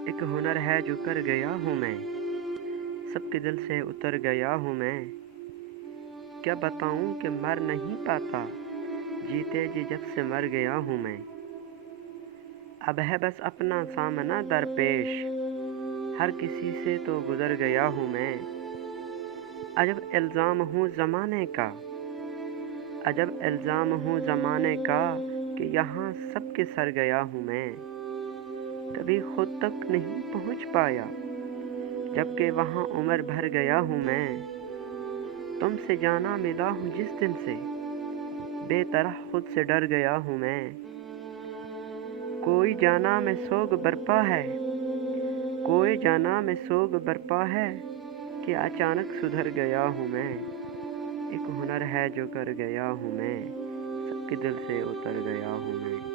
एक हुनर है जो कर गया हूँ मैं, सबके दिल से उतर गया हूँ मैं। क्या बताऊँ कि मर नहीं पाता, जीते जी जब से मर गया हूँ मैं। अब है बस अपना सामना दरपेश, हर किसी से तो गुजर गया हूँ मैं। अजब इल्ज़ाम हूँ ज़माने का, अजब इल्ज़ाम हूँ ज़माने का, कि यहाँ सबके सर गया हूँ मैं। कभी खुद तक नहीं पहुँच पाया, जबकि वहाँ उम्र भर गया हूँ मैं। तुमसे जाना मिला हूँ जिस दिन से, बेतरह खुद से डर गया हूँ मैं। कोई जाना में सोग बरपा है, कोई जाना में सोग बरपा है, कि अचानक सुधर गया हूँ मैं। एक हुनर है जो कर गया हूँ मैं, सबके दिल से उतर गया हूँ मैं।